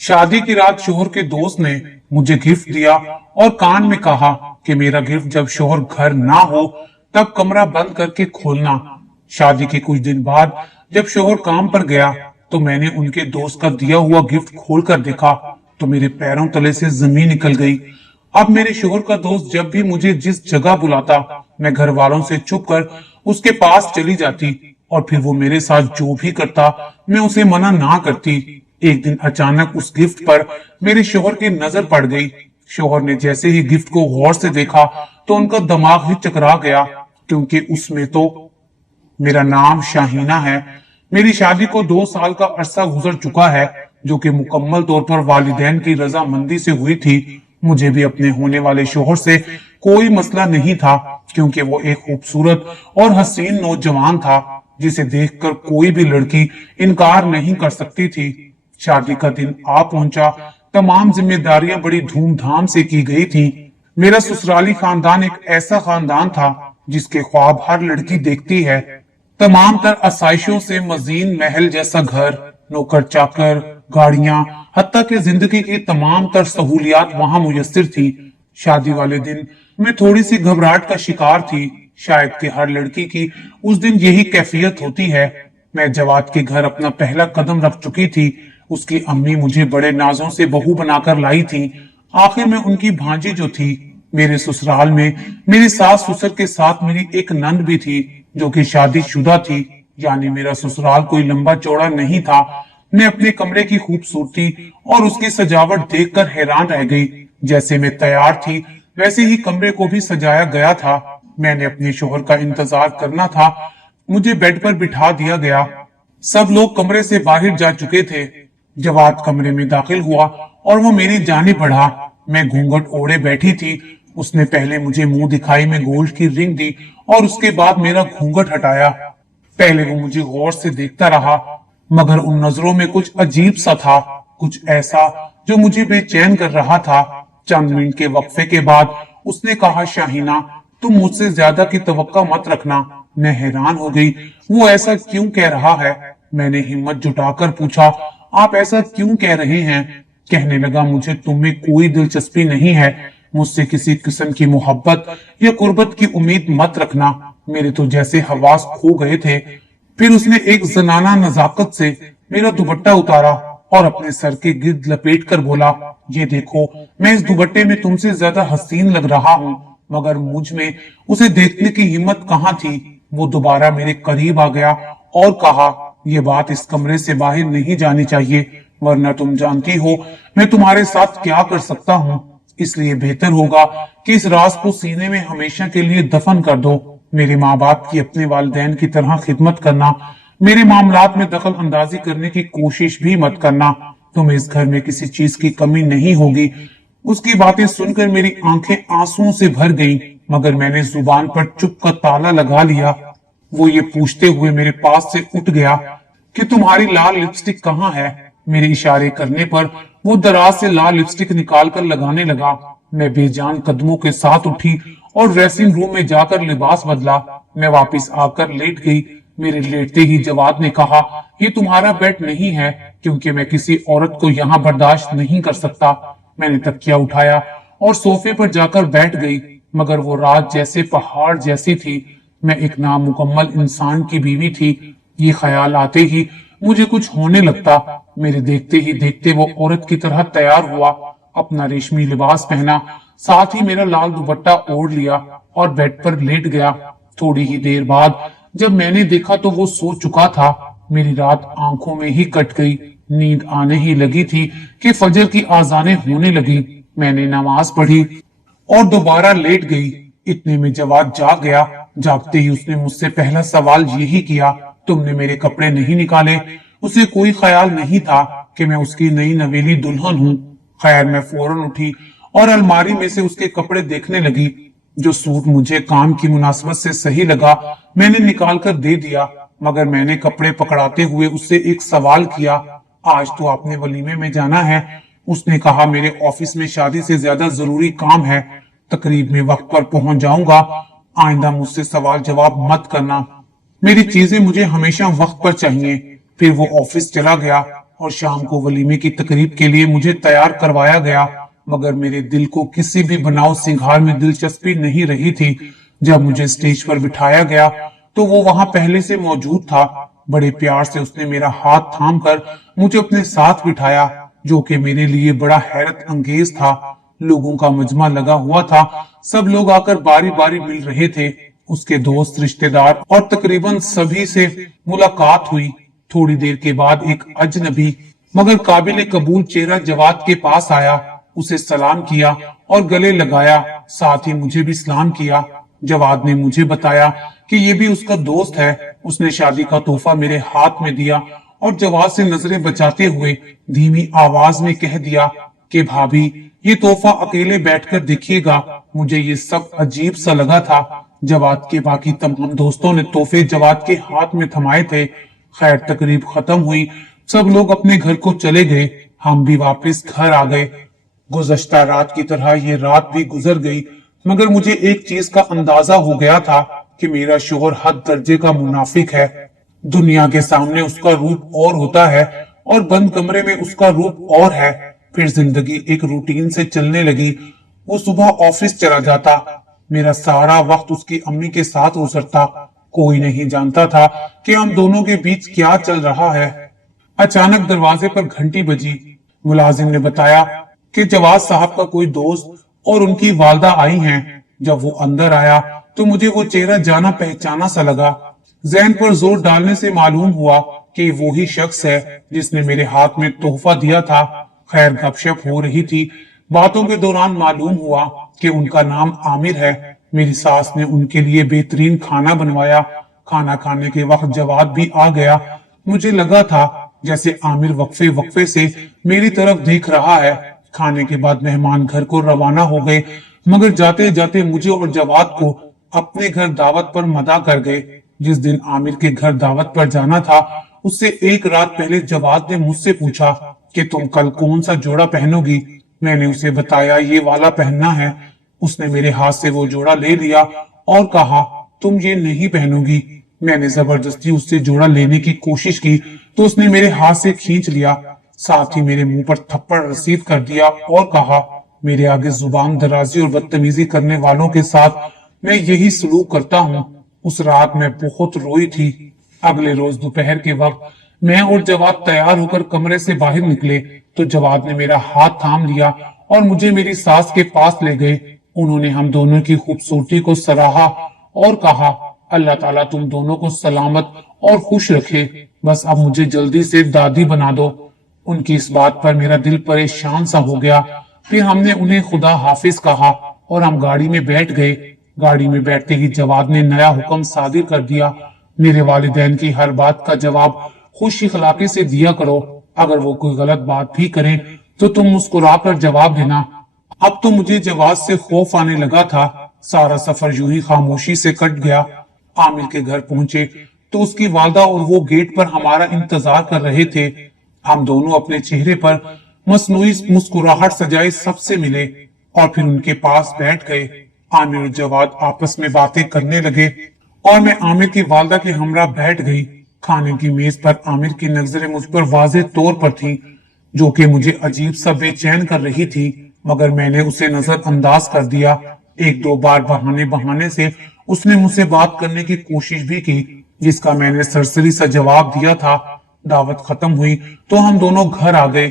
शादी की रात शोहर के दोस्त ने मुझे गिफ्ट दिया और कान में कहा कि मेरा गिफ्ट जब शोहर घर ना हो तब कमरा बंद करके खोलना। शादी के कुछ दिन बाद जब शोहर काम पर गया तो मैंने उनके दोस्त का दिया हुआ गिफ्ट खोल कर देखा तो मेरे पैरों तले से जमीन निकल गई। अब मेरे शोहर का दोस्त जब भी मुझे जिस जगह बुलाता मैं घर वालों से छुप कर उसके पास चली जाती और फिर वो मेरे साथ जो भी करता मैं उसे मना ना करती। एक दिन अचानक उस गिफ्ट पर मेरे शोहर की नजर पड़ गई। शोहर ने जैसे ही गिफ्ट को गौर से देखा तो उनका दिमाग ही चकरा गया, क्योंकि उसमें तो मेरा नाम शाहीना है। मेरी शादी को 2 साल का अरसा गुजर चुका है, जो कि मुकम्मल तौर पर वालिदैन की रजामंदी से हुई थी। मुझे भी अपने होने वाले शोहर से कोई मसला नहीं था, क्योंकि वो एक खूबसूरत और हसीन नौजवान था जिसे देखकर कोई भी लड़की इनकार नहीं कर सकती थी। शादी का दिन आ पहुंचा। तमाम जिम्मेदारियां बड़ी धूमधाम से की गई थी। मेरा ससुराली खानदान एक ऐसा खानदान था जिसके ख्वाब हर लड़की देखती है। तमाम तर आसाइशों से मजीन महल जैसा घर, नौकर चाकर, गाड़ियां, हत्ता कि जिंदगी की तमाम तर सहूलियात वहां मुयस्सर थी। शादी वाले दिन मैं थोड़ी सी घबराहट का शिकार थी। शायद कि हर लड़की की उस दिन यही कैफियत होती है। मैं जवाद के घर अपना पहला कदम रख चुकी थी। उसकी अम्मी मुझे बड़े नाजों से बहू बनाकर लाई थी। आखिर में उनकी भांजी जो थी। मेरे ससुराल में मेरी सास ससुर के साथ मेरी एक नंद भी थी जो कि शादीशुदा थी, यानी मेरा ससुराल कोई लंबा चौड़ा नहीं था। मैं अपने कमरे की खूबसूरती और उसकी सजावट देखकर हैरान रह गई। जैसे मैं तैयार थी वैसे ही कमरे को भी सजाया गया था। मैंने अपने शोहर का इंतजार करना था। मुझे बेड पर बिठा दिया गया। सब लोग कमरे से बाहर जा चुके थे। जवाद कमरे में दाखिल हुआ और वो मेरी जानिब बढ़ा। मैं घूंघट ओढ़े बैठी थी। उसने पहले मुझे मुंह दिखाई में गोल्ड की रिंग दी और उसके बाद मेरा घूंघट हटाया। पहले वो मुझे गौर से देखता रहा, मगर उन नजरों में कुछ अजीब सा था, कुछ ऐसा जो मुझे बेचैन कर रहा था। चंद मिनट के वक्फे के बाद उसने कहा, शाहीना, तुम मुझसे ज्यादा की तवक्का मत रखना। मैं हैरान हो गई, वो ऐसा क्यों कह रहा है। मैंने हिम्मत जुटाकर पूछा, आप ऐसा क्यों कह रहे हैं। कहने लगा, मुझे तुम में कोई दिलचस्पी नहीं है। मुझसे किसी किस्म की मोहब्बत या कुर्बत की उम्मीद मत रखना। मेरे तो जैसे हवास खो गए थे। फिर उसने एक जनाना नजाकत से मेरा दुपट्टा उतारा और अपने सर के गिर्द लपेट कर बोला, ये देखो, मैं इस दुपट्टे में तुमसे ज्यादा हसीन लग रहा हूँ। मगर मुझ में उसे देखने की हिम्मत कहाँ थी। वो दोबारा मेरे करीब आ गया और कहा, ये बात इस कमरे से बाहर नहीं जानी चाहिए, वरना तुम जानती हो मैं तुम्हारे साथ क्या कर सकता हूँ। इसलिए बेहतर होगा कि इस राज को सीने में हमेशा के लिए दफन कर दो। मेरे माँ बाप की अपने वालिदैन की तरह खिदमत करना। मेरे मामलात में दखल अंदाजी करने की कोशिश भी मत करना। तुम्हें इस घर में किसी चीज की कमी नहीं होगी। उसकी बातें सुनकर मेरी आंखें आंसुओं से भर गईं, मगर मैंने जुबान पर चुप का ताला लगा लिया। वो ये पूछते हुए मेरे पास से उठ गया कि तुम्हारी लाल लिपस्टिक कहाँ है। मेरे इशारे करने पर वो दराज से लाल लिपस्टिक निकाल कर लगाने लगा। मैं बेजान कदमों के साथ उठी और ड्रेसिंग रूम में जाकर लिबास बदला। मैं वापस आकर लेट गई। मेरे लेटते ही जवाद ने कहा, ये तुम्हारा बेड नहीं है, क्योंकि मैं किसी औरत को यहाँ बर्दाश्त नहीं कर सकता। मैंने तकिया उठाया और सोफे पर जाकर बैठ गई, मगर वो रात जैसे पहाड़ जैसी थी। मैं एक नामुकम्मल इंसान की बीवी थी। ये ख्याल आते ही मुझे कुछ होने लगता। मेरे देखते ही देखते वो औरत की तरह तैयार हुआ, अपना रेशमी लिबास पहना, साथ ही मेरा लाल दुपट्टा ओढ़ लिया और बेड पर लेट गया। थोड़ी ही देर बाद जब मैंने देखा तो वो सो चुका था। मेरी रात आंखों में ही कट गई। नींद आने ही लगी थी कि फजर की आजानें होने लगी। मैंने नमाज पढ़ी और दोबारा लेट गई। इतने में जवाद जाग गया। जागते ही उसने मुझसे पहला सवाल यही किया, तुमने मेरे कपड़े नहीं निकाले। उसे कोई ख्याल नहीं था कि मैं उसकी नई नवेली दुल्हन हूँ। खैर, मैं फौरन उठी और अलमारी में से उसके कपड़े देखने लगी। जो सूट मुझे काम की मुनासबत से सही लगा मैंने निकाल कर दे दिया, मगर मैंने कपड़े पकड़ाते हुए उससे एक सवाल किया, आज तो आपने वलीमे में जाना है। उसने कहा, मेरे ऑफिस में शादी से ज्यादा जरूरी काम है, तकरीब में वक्त पर पहुंच जाऊंगा। आइंदा मुझसे सवाल जवाब मत करना। मेरी चीजें मुझे हमेशा वक्त पर चाहिए। फिर वो ऑफिस चला गया اور شام کو ولیمے کی تقریب کے لیے مجھے تیار کروایا گیا، مگر میرے دل کو کسی بھی بناؤ سنگھار میں دلچسپی نہیں رہی تھی۔ جب مجھے اسٹیج پر بٹھایا گیا تو وہ وہاں پہلے سے موجود تھا۔ بڑے پیار سے اس نے میرا ہاتھ تھام کر مجھے اپنے ساتھ بٹھایا، جو کہ میرے لیے بڑا حیرت انگیز تھا۔ لوگوں کا مجمع لگا ہوا تھا، سب لوگ آ کر باری باری مل رہے تھے۔ اس کے دوست، رشتہ دار اور تقریباً سبھی سے ملاقات ہوئی۔ تھوڑی دیر کے بعد ایک اجنبی مگر قابل قبول چہرہ جواد کے پاس آیا، اسے سلام کیا اور گلے لگایا، ساتھ ہی مجھے بھی سلام کیا۔ جواد نے مجھے بتایا کہ یہ بھی اس کا دوست ہے۔ اس نے شادی کا تحفہ میرے ہاتھ میں دیا اور جواد سے نظریں بچاتے ہوئے دھیمی آواز میں کہہ دیا کہ بھابھی، یہ تحفہ اکیلے بیٹھ کر دیکھیے گا۔ مجھے یہ سب عجیب سا لگا تھا۔ جواد کے باقی تمام دوستوں نے تحفے جواد کے ہاتھ میں تھمائے تھے۔ خیر، تقریب ختم ہوئی، سب لوگ اپنے گھر کو چلے گئے، ہم بھی واپس گھر آ گئے۔ گزشتہ رات کی طرح یہ رات بھی گزر گئی، مگر مجھے ایک چیز کا اندازہ ہو گیا تھا کہ میرا شوہر حد درجے کا منافق ہے۔ دنیا کے سامنے اس کا روپ اور ہوتا ہے اور بند کمرے میں اس کا روپ اور ہے۔ پھر زندگی ایک روٹین سے چلنے لگی۔ وہ صبح آفس چلا جاتا، میرا سارا وقت اس کی امی کے ساتھ گزرتا۔ کوئی نہیں جانتا تھا کہ ہم دونوں کے بیچ کیا چل رہا ہے۔ اچانک دروازے پر گھنٹی بجی۔ ملازم نے بتایا کہ جواد صاحب کا کوئی دوست اور ان کی والدہ آئی ہیں۔ جب وہ اندر آیا تو مجھے وہ چہرہ جانا پہچانا سا لگا۔ ذہن پر زور ڈالنے سے معلوم ہوا کہ وہی شخص ہے جس نے میرے ہاتھ میں تحفہ دیا تھا۔ خیر، گپ شپ ہو رہی تھی۔ باتوں کے دوران معلوم ہوا کہ ان کا نام عامر ہے۔ میری ساس نے ان کے لیے بہترین کھانا بنوایا۔ کھانا کھانے کے وقت جواد بھی آ گیا۔ مجھے لگا تھا جیسے عامر وقفے وقفے سے میری طرف دیکھ رہا ہے۔ کھانے کے بعد مہمان گھر کو روانہ ہو گئے، مگر جاتے جاتے مجھے اور جواد کو اپنے گھر دعوت پر مدعا کر گئے۔ جس دن عامر کے گھر دعوت پر جانا تھا، اس سے ایک رات پہلے جواد نے مجھ سے پوچھا کہ تم کل کون سا جوڑا پہنو گی؟ میں نے اسے بتایا یہ والا پہننا ہے۔ اس نے میرے ہاتھ سے وہ جوڑا لے لیا اور کہا تم یہ نہیں پہنو گی۔ میں نے زبردستی اس سے جوڑا لینے کی کوشش کی تو اس نے میرے ہاتھ سے کھینچ لیا، ساتھ ہی میرے منہ پر تھپڑ رسید کر دیا اور کہا میرے آگے زبان درازی اور بدتمیزی کرنے والوں کے ساتھ میں یہی سلوک کرتا ہوں۔ اس رات میں بہت روئی تھی۔ اگلے روز دوپہر کے وقت میں اور جواد تیار ہو کر کمرے سے باہر نکلے تو جواد نے میرا ہاتھ تھام لیا اور مجھے میری ساس کے پاس لے گئے۔ انہوں نے ہم دونوں کی خوبصورتی کو سراہا اور کہا اللہ تعالیٰ تم دونوں کو سلامت اور خوش رکھے، بس اب مجھے جلدی سے دادی بنا دو۔ ان کی اس بات پر میرا دل پریشان سا ہو گیا۔ پھر ہم نے انہیں خدا حافظ کہا اور ہم گاڑی میں بیٹھ گئے۔ گاڑی میں بیٹھتے ہی جواد نے نیا حکم صادر کر دیا، میرے والدین کی ہر بات کا جواب خوش اخلاقی سے دیا کرو، اگر وہ کوئی غلط بات بھی کریں تو تم مسکرا کر جواب دینا۔ اب تو مجھے جواد سے خوف آنے لگا تھا۔ سارا سفر یوں ہی خاموشی سے کٹ گیا۔ عامر کے گھر پہنچے تو اس کی والدہ اور وہ گیٹ پر ہمارا انتظار کر رہے تھے۔ ہم دونوں اپنے چہرے پر مصنوعی مسکراہٹ سجائے سب سے ملے اور پھر ان کے پاس بیٹھ گئے۔ عامر اور جواد آپس میں باتیں کرنے لگے اور میں عامر کی والدہ کے ہمراہ بیٹھ گئی۔ کھانے کی میز پر عامر کی نظریں مجھ پر واضح طور پر تھیں، جو کہ مجھے عجیب سا بے چین کر رہی تھی، مگر میں نے اسے نظر انداز کر دیا۔ ایک دو بار بہانے سے اس نے مجھ سے بات کرنے کی کوشش بھی کی، جس کا میں نے سرسری سا جواب دیا تھا۔ دعوت ختم ہوئی تو ہم دونوں گھر آ گئے۔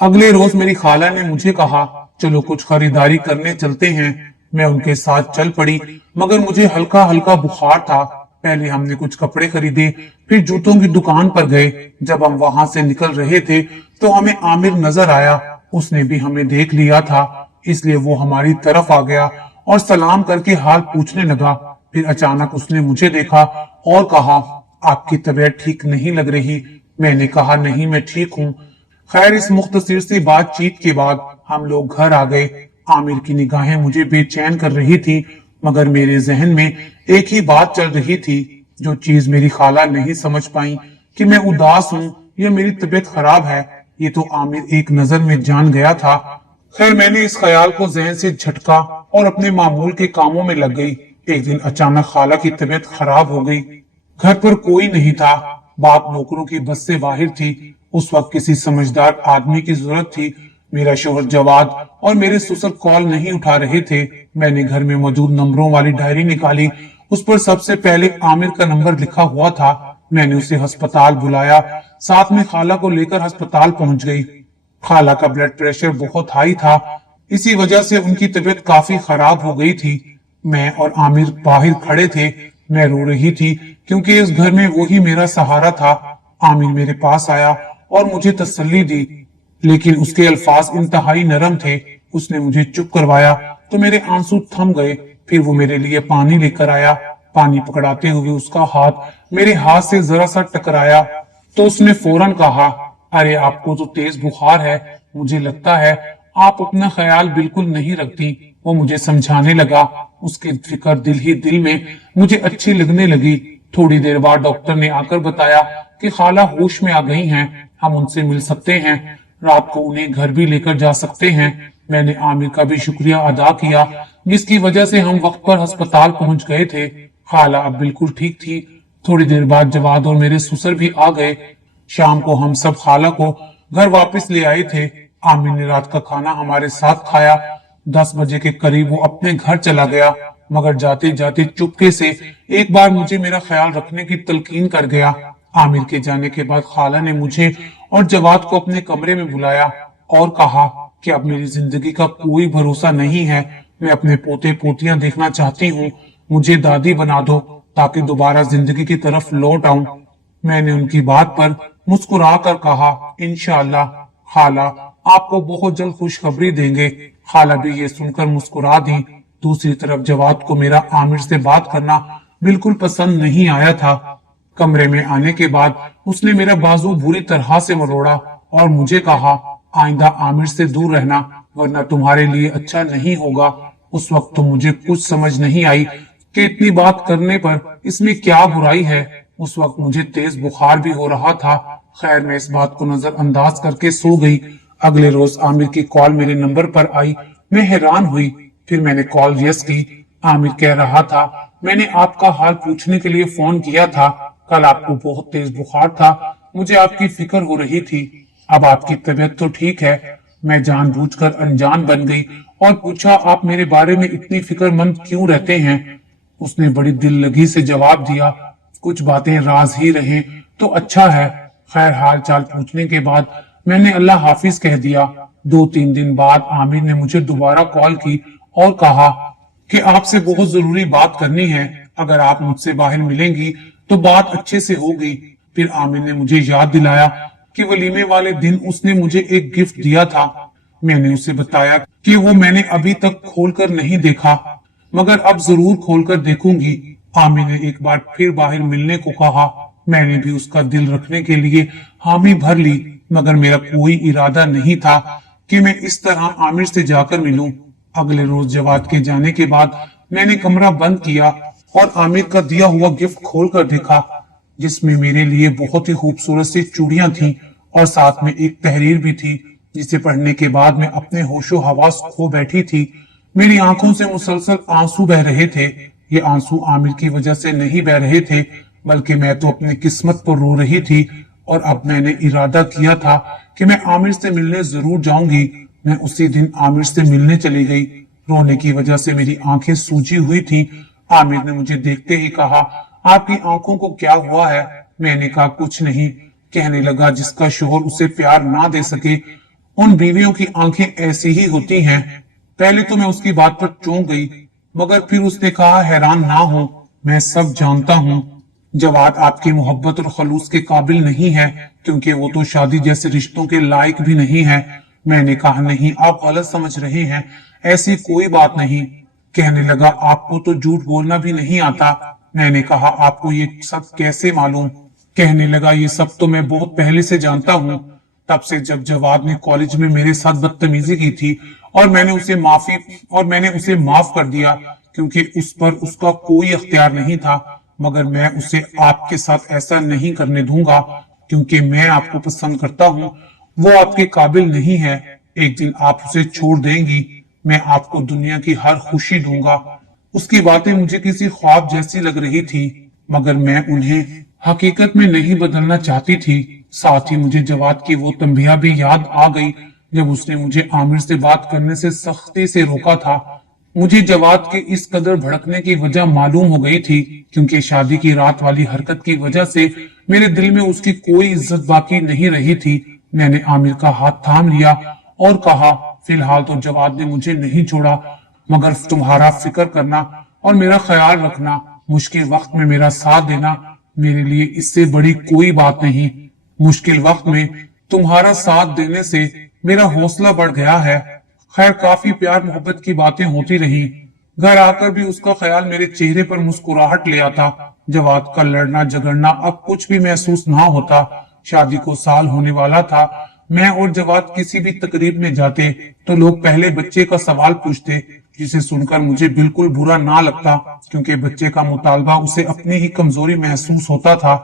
اگلے روز میری خالہ نے مجھے کہا چلو کچھ خریداری کرنے چلتے ہیں۔ میں ان کے ساتھ چل پڑی، مگر مجھے ہلکا ہلکا بخار تھا۔ پہلے ہم نے کچھ کپڑے خریدے، پھر جوتوں کی دکان پر گئے۔ جب ہم وہاں سے نکل رہے تھے تو ہمیں عامر نظر آیا۔ اس نے بھی ہمیں دیکھ لیا تھا، اس لیے وہ ہماری طرف آ گیا اور سلام کر کے حال پوچھنے لگا۔ پھر اچانک اس نے مجھے دیکھا اور کہا آپ کی طبیعت ٹھیک نہیں لگ رہی۔ میں نے کہا نہیں، میں ٹھیک ہوں۔ خیر، اس مختصر سی بات چیت کے بعد ہم لوگ گھر آ گئے۔ عامر کی نگاہیں مجھے بے چین کر رہی تھی، مگر میرے ذہن میں ایک ہی بات چل رہی تھی، جو چیز میری خالہ نہیں سمجھ پائیں کہ میں اداس ہوں یا میری طبیعت خراب ہے، یہ تو عامر ایک نظر میں جان گیا تھا۔ خیر، میں نے اس خیال کو ذہن سے جھٹکا اور اپنے معمول کے کاموں میں لگ گئی۔ ایک دن اچانک خالہ کی طبیعت خراب ہو گئی۔ گھر پر کوئی نہیں تھا۔ बात नौकरों की बस से बाहर थी। उस वक्त किसी समझदार आदमी की जरूरत थी। मेरा शोहर जवाद और मेरे ससुर कॉल नहीं उठा रहे थे। मैंने घर में मौजूद नंबरों वाली डायरी निकाली। उस पर सबसे पहले आमिर का नंबर लिखा हुआ था। मैंने उसे अस्पताल बुलाया, साथ में खाला को लेकर अस्पताल पहुंच गई। खाला का ब्लड प्रेशर बहुत हाई था, इसी वजह से उनकी तबीयत काफी खराब हो गई थी। मैं और आमिर बाहर खड़े थे। मैं रो रही थी क्योंकि इस घर में वही मेरा सहारा था। आमिर मेरे पास आया और मुझे तसल्ली दी, लेकिन उसके अल्फाज इंतहाई नरम थे। उसने मुझे चुप करवाया तो मेरे आंसू थम गए। फिर वो मेरे लिए पानी लेकर आया। पानी पकड़ाते हुए उसका हाथ मेरे हाथ से जरा सा टकराया तो उसने फौरन कहा, अरे आपको तो तेज बुखार है, मुझे लगता है आप अपना ख्याल बिल्कुल नहीं रखती। वो मुझे समझाने लगा। उसकी फिक्र दिल ही दिल में मुझे अच्छी लगने लगी। थोड़ी देर बाद डॉक्टर ने आकर बताया कि खाला होश में आ गई हैं, हम उनसे मिल सकते हैं, रात को उन्हें घर भी लेकर जा सकते हैं। मैंने आमिर का भी शुक्रिया अदा किया, जिसकी वजह से हम वक्त पर अस्पताल पहुंच गए थे। खाला अब बिल्कुल ठीक थी। थोड़ी देर बाद जवाद और मेरे ससुर भी आ गए। शाम को हम सब खाला को घर वापस ले आए थे। आमिर ने रात का खाना हमारे साथ खाया। 10 बजे के करीब वो अपने घर चला गया, मगर जाते जाते चुपके से एक बार मुझे मेरा ख्याल रखने की तलकीन कर गया। आमिर के जाने के बाद खाला ने मुझे और जवाद को अपने कमरे में बुलाया और कहा कि अब मेरी जिंदगी का कोई भरोसा नहीं है। मैं अपने पोते पोतियां देखना चाहती हूँ। मुझे दादी बना दो ताकि दोबारा जिंदगी की तरफ लौट आऊं। मैंने उनकी बात पर मुस्कुरा कर कहा, इंशाअल्लाह खाला, आपको बहुत जल्द खुशखबरी देंगे। खाला भी ये सुनकर मुस्कुरा दी। दूसरी तरफ जवाद को मेरा आमिर से बात करना बिल्कुल पसंद नहीं आया था। कमरे में आने के बाद उसने मेरा बाजू बुरी तरह से मरोड़ा और मुझे कहा, आइंदा आमिर से दूर रहना, वरना तुम्हारे लिए अच्छा नहीं होगा। उस वक्त तो मुझे कुछ समझ नहीं आई कि इतनी बात करने पर इसमें क्या बुराई है। उस वक्त मुझे तेज बुखार भी हो रहा था। खैर, मैं इस बात को नजरअंदाज करके सो गई। अगले रोज आमिर की कॉल मेरे नंबर पर आई। मैं हैरान हुई। फिर मैंने कॉल यस की। आमिर कह रहा था, मैंने आपका हाल पूछने के लिए फोन किया था। कल आपको बहुत तेज बुखार था, मुझे आपकी फिक्र हो रही थी। अब आपकी तबीयत तो ठीक है। मैं जानबूझकर अनजान बन गई और पूछा, आप मेरे बारे में इतनी फिक्रमंद क्यों रहते हैं? उसने बड़ी दिल लगी से जवाब दिया, कुछ बातें राज ही रहें तो अच्छा है। खैर, हाल चाल पूछने के बाद मैंने अल्लाह हाफिज कह दिया। 2-3 दिन बाद आमिर ने मुझे दोबारा कॉल की और कहा कि आपसे बहुत जरूरी बात करनी है। अगर आप मुझसे बाहर मिलेंगी तो बात अच्छे से होगी। फिर आमिर ने मुझे याद दिलाया कि वलीमे वाले दिन उसने मुझे एक गिफ्ट दिया था। मैंने उसे बताया कि वो मैंने अभी तक खोलकर नहीं देखा, मगर अब जरूर खोलकर देखूंगी। आमिर ने एक बार फिर बाहर मिलने को कहा। मैंने भी उसका दिल रखने के लिए हामी भर ली, मगर मेरा कोई इरादा नहीं था कि मैं इस तरह आमिर से जाकर मिलूं। अगले रोज जवाद के जाने के बाद मैंने कमरा बंद किया और आमिर का दिया हुआ गिफ्ट खोलकर देखा, जिसमें मेरे लिए बहुत ही खूबसूरत सी चूड़ियां थीं और साथ में एक तहरीर भी थी, जिसे पढ़ने के बाद मैं अपने होशो हवास खो बैठी थी। मेरी आंखों से मुसलसल आंसू बह रहे थे। ये आंसू आमिर की वजह से नहीं बह रहे थे, बल्कि मैं तो अपनी किस्मत पर रो रही थी। और अब मैंने इरादा किया था कि मैं आमिर से मिलने जरूर जाऊंगी। मैं उसी दिन आमिर से मिलने चली गई। रोने की वजह से मेरी आंखें सूजी हुई थी। आमिर ने मुझे देखते ही कहा, आपकी आंखों को क्या हुआ है? मैंने कहा, कुछ नहीं। कहने लगा, जिसका शोहर उसे प्यार ना दे सके, उन बीवियों की आंखें ऐसी ही होती हैं। पहले तो मैं उसकी बात पर चौंक गई, मगर फिर उसने कहा, हैरान ना हो, मैं सब जानता हूँ। जवाद आपकी मोहब्बत और खलूस के काबिल नहीं है, क्योंकि वो तो शादी जैसे रिश्तों के लायक भी नहीं है। मैंने कहा, नहीं, आप गलत समझ रहे हैं, ऐसी कोई बात नहीं। कहने लगा, आपको तो झूठ बोलना भी नहीं आता। मैंने कहा, आपको ये सब कैसे मालूम? कहने लगा, ये सब तो मैं बहुत पहले से जानता हूँ, तब से जब जवाद ने कॉलेज में मेरे साथ बदतमीजी की थी और मैंने उसे माफ कर दिया, क्योंकि उस पर उसका कोई अख्तियार नहीं था। मगर मैं उसे आपके साथ ऐसा नहीं करने दूंगा, क्योंकि मैं आपको पसंद करता हूँ। वो आपके काबिल नहीं है। एक दिन आप उसे छोड़ देंगी, मैं आपको दुनिया की हर खुशी दूंगा। उसकी बातें मुझे किसी ख्वाब जैसी लग रही थी, मगर मैं उन्हें हकीकत में नहीं बदलना चाहती थी। साथ ही मुझे जवाद की वो तंबिया भी याद आ गई जब उसने मुझे आमिर से बात करने से सख्ती से रोका था। मुझे जवाद के इस कदर भड़कने की वजह मालूम हो गई थी, क्योंकि शादी की रात वाली हरकत की वजह से मेरे दिल में उसकी कोई इज्जत बाकी नहीं रही थी। मैंने आमिर का हाथ थाम लिया और कहा, फिलहाल तो जवाद ने मुझे नहीं छोड़ा, मगर तुम्हारा फिक्र करना और मेरा ख्याल रखना, मुश्किल वक्त में मेरा साथ देना, मेरे लिए इससे बड़ी कोई बात नहीं। मुश्किल वक्त में तुम्हारा साथ देने से मेरा हौसला बढ़ गया है। खैर, काफी प्यार मोहब्बत की बातें होती रही। घर आकर भी उसका ख्याल मेरे चेहरे पर मुस्कुराहट ले आता। जवाद का लड़ना झगड़ना अब कुछ भी महसूस ना होता। शादी को साल होने वाला था। मैं और जवाद किसी भी तकरीब में जाते तो लोग पहले बच्चे का सवाल पूछते, जिसे सुनकर मुझे बिल्कुल बुरा ना लगता, क्योंकि बच्चे का मुतालबा उसे अपनी ही कमजोरी महसूस होता था।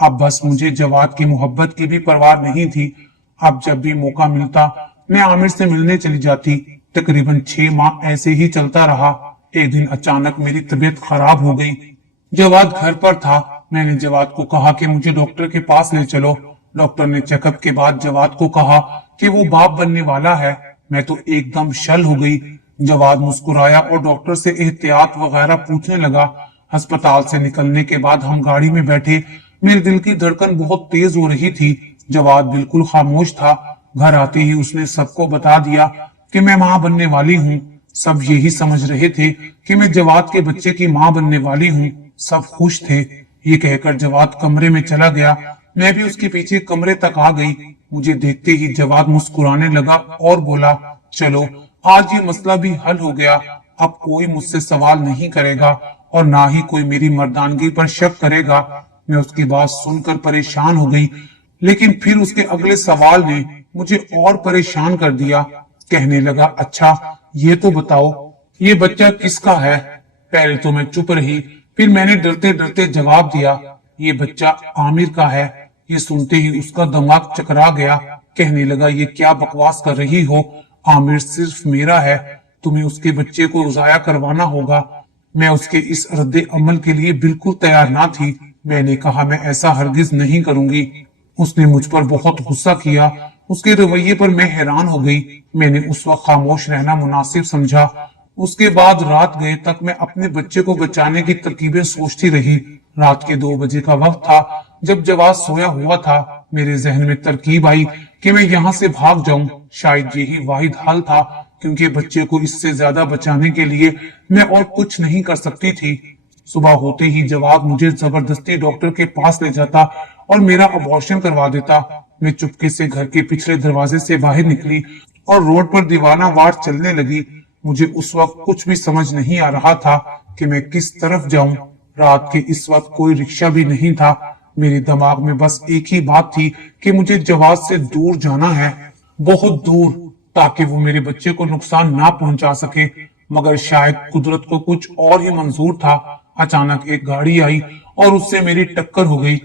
अब बस मुझे जवाद की मोहब्बत की भी परवाह नहीं थी। अब जब भी मौका मिलता मैं आमिर से मिलने चली जाती। तकरीबन 6 माह ऐसे ही चलता रहा। एक दिन अचानक मेरी तबीयत खराब हो गई। जवाद घर पर था। मैंने जवाद को कहा कि मुझे डॉक्टर के पास ले चलो। डॉक्टर ने चेकअप के बाद जवाद को कहा कि वो बाप बनने वाला है। मैं तो एकदम शल हो गई। जवाद मुस्कुराया और डॉक्टर से एहतियात वगैरह पूछने लगा। अस्पताल से निकलने के बाद हम गाड़ी में बैठे। मेरे दिल की धड़कन बहुत तेज हो रही थी। जवाद बिल्कुल खामोश था। घर आते ही उसने सबको बता दिया कि मैं मां बनने वाली हूँ। सब यही समझ रहे थे कि मैं जवाद के बच्चे की मां बनने वाली हूँ। सब खुश थे। ये कहकर जवाद कमरे में चला गया। मैं भी उसके पीछे कमरे तक आ गई। मुझे देखते ही जवाद मुस्कुराने लगा और बोला, चलो आज ये मसला भी हल हो गया। अब कोई मुझसे सवाल नहीं करेगा और ना ही कोई मेरी मर्दानगी पर शक करेगा। मैं उसकी बात सुनकर परेशान हो गई, लेकिन फिर उसके अगले सवाल ने मुझे और परेशान कर दिया। कहने लगा, अच्छा ये तो बताओ, ये बच्चा किसका है? पहले तो मैं चुप रही, फिर मैंने डरते डरते जवाब दिया, ये बच्चा आमिर का है। ये सुनते ही उसका दिमाग चकरा गया। कहने लगा, ये क्या बकवास कर रही हो? आमिर सिर्फ मेरा है, तुम्हें उसके बच्चे को जाया करवाना होगा। मैं उसके इस रद्दे अमल के लिए बिल्कुल तैयार ना थी। मैंने कहा, मैं ऐसा हरगिज नहीं करूंगी। उसने मुझ पर बहुत गुस्सा किया। उसके रवैये पर मैं हैरान हो गई। मैंने उस वक्त खामोश रहना मुनासिब समझा। उसके बाद रात गए तक मैं अपने बच्चे को बचाने की तरकीबें सोचती रही। रात के 2 बजे का वक्त था। जब जवाद सोया हुआ था, मेरे जहन में तरकीब आई कि मैं यहाँ से भाग जाऊं। शायद यही वाहिद हल था, क्योंकि बच्चे को इससे ज्यादा बचाने के लिए मैं और कुछ नहीं कर सकती थी। सुबह होते ही जवाद मुझे जबरदस्ती डॉक्टर के पास ले जाता और मेरा अबॉर्शन करवा देता। मैं चुपके से घर के पिछले दरवाजे से बाहर निकली और रोड पर दीवाना वार चलने लगी। मुझे उस वक्त कुछ भी समझ नहीं आ रहा था कि मैं किस तरफ जाऊं। रात के इस वक्त कोई रिक्शा भी नहीं था। मेरे दिमाग में बस एक ही बात थी कि मुझे जवाद से दूर जाना है, बहुत दूर, ताकि वो मेरे बच्चे को नुकसान ना पहुंचा सके। मगर शायद कुदरत को कुछ और ही मंजूर था। अचानक एक गाड़ी आई और उससे मेरी टक्कर हो गई।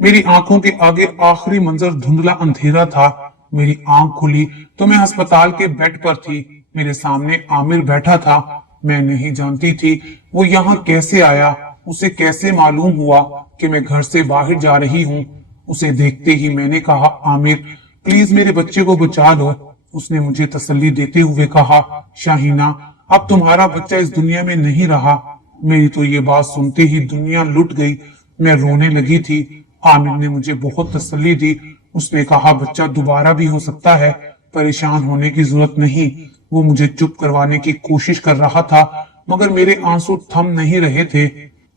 मेरी आंखों के आगे आखिरी मंजर धुंधला अंधेरा था। मेरी आंख खुली तो मैं अस्पताल के बेड पर थी। मेरे सामने आमिर बैठा था। मैं नहीं जानती थी वो यहाँ कैसे आया। उसे कैसे मालूम हुआ कि मैं घर से बाहर जा रही हूँ। उसे देखते ही मैंने कहा, आमिर प्लीज मेरे बच्चे को बचा लो। उसने मुझे तसल्ली देते हुए कहा, शाहीना अब तुम्हारा बच्चा इस दुनिया में नहीं रहा। मेरी तो ये बात सुनते ही दुनिया लुट गई। मैं रोने लगी थी। आमिर ने मुझे बहुत तसल्ली दी। उसने कहा, बच्चा दोबारा भी हो सकता है, परेशान होने की जरूरत नहीं। वो मुझे चुप करवाने की कोशिश कर रहा था, मगर मेरे आंसू थम नहीं रहे थे।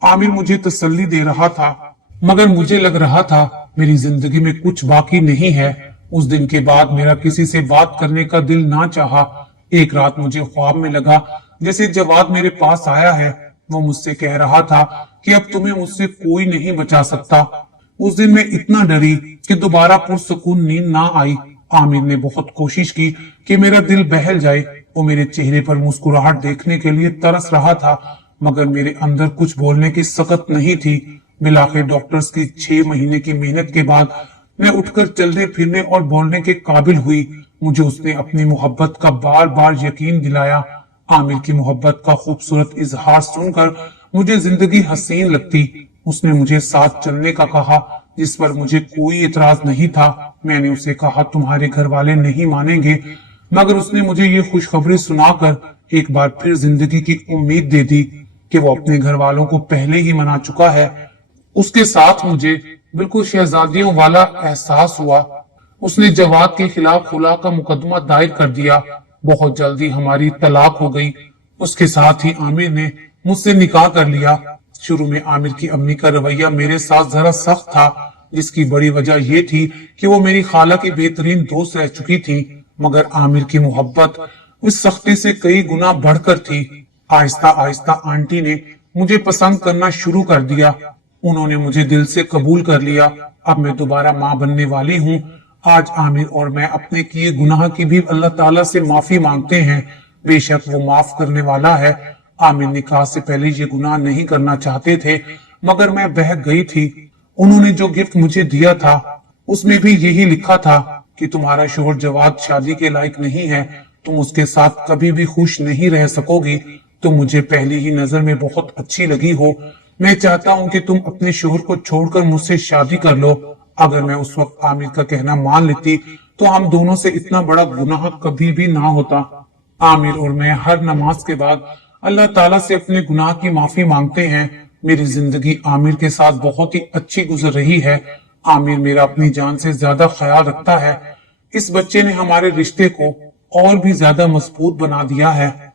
आमिर मुझे तसल्ली दे रहा था, मगर मुझे लग रहा था मेरी जिंदगी में कुछ बाकी नहीं है। उस दिन के बाद मेरा किसी से बात करने का दिल ना चाहा। एक रात मुझे ख्वाब में लगा जैसे जवाद मेरे पास आया है। वो मुझसे कह रहा था कि अब तुम्हें मुझसे कोई नहीं बचा सकता। उस दिन मैं इतना डरी कि दोबारा पुरसुकून नींद ना आई। आमिर ने बहुत कोशिश की कि मेरा दिल बहल जाए। वो मेरे चेहरे पर मुस्कुराहट देखने के लिए तरस रहा था, मगर मेरे अंदर कुछ बोलने की सकत नहीं थी। मिलाके डॉक्टर्स की 6 महीने की मेहनत के बाद मैं उठकर चलने फिरने और बोलने के काबिल हुई। मुझे उसने अपनी मोहब्बत का बार बार यकीन दिलाया। आमिर की मोहब्बत का खूबसूरत इजहार सुनकर मुझे जिंदगी हसीन लगती। उसने मुझे साथ चलने का कहा, जिस पर मुझे कोई इतराज नहीं था। मैंने उसे कहा, तुम्हारे घर वाले नहीं मानेंगे, मगर उसने मुझे ये खुशखबरी सुनाकर एक बार फिर जिंदगी की उम्मीद दे दी कि वो अपने घर वालों को पहले ही मना चुका है। उसके साथ मुझे बिल्कुल शहजादियों वाला एहसास हुआ। उसने जवाद के खिलाफ खुला का मुकदमा दायर कर दिया। बहुत जल्दी हमारी तलाक हो गई। उसके साथ ही आमिर ने मुझसे निकाह कर लिया। शुरू में आमिर की अम्मी का रवैया मेरे साथ जरा सख्त था, जिसकी बड़ी वजह यह थी कि वो मेरी खाला की बेहतरीन दोस्त रह चुकी थी, मगर आमिर की मोहब्बत उस सख्ती से कई गुना बढ़कर थी। आहिस्ता आहिस्ता आंटी ने मुझे पसंद करना शुरू कर दिया। उन्होंने मुझे दिल से कबूल कर लिया। अब मैं दोबारा माँ बनने वाली हूँ। आज आमिर और मैं अपने किए गुनाह की भी अल्लाह ताला से माफी मांगते हैं। बेशक वो माफ करने वाला है। आमिर निकाह से पहले ये गुनाह नहीं करना चाहते थे, मगर मैं बहक गई थी। उन्होंने जो गिफ्ट मुझे दिया था उसमें भी यही लिखा था कि तुम्हारा शोहर जवाद शादी के लायक नहीं है, तुम उसके साथ कभी भी खुश नहीं रह सकोगी। तुम मुझे पहली ही नजर में बहुत अच्छी लगी हो। मैं चाहता हूँ कि तुम अपने शोहर को छोड़कर मुझसे शादी कर लो। अगर मैं उस वक्त आमिर का कहना मान लेती तो हम दोनों से इतना बड़ा गुनाह कभी भी ना होता। आमिर और मैं हर नमाज के बाद अल्लाह ताला से अपने गुनाह की माफी मांगते हैं। मेरी जिंदगी आमिर के साथ बहुत ही अच्छी गुजर रही है। आमिर मेरा अपनी जान से ज्यादा ख्याल रखता है। इस बच्चे ने हमारे रिश्ते को और भी ज्यादा मजबूत बना दिया है।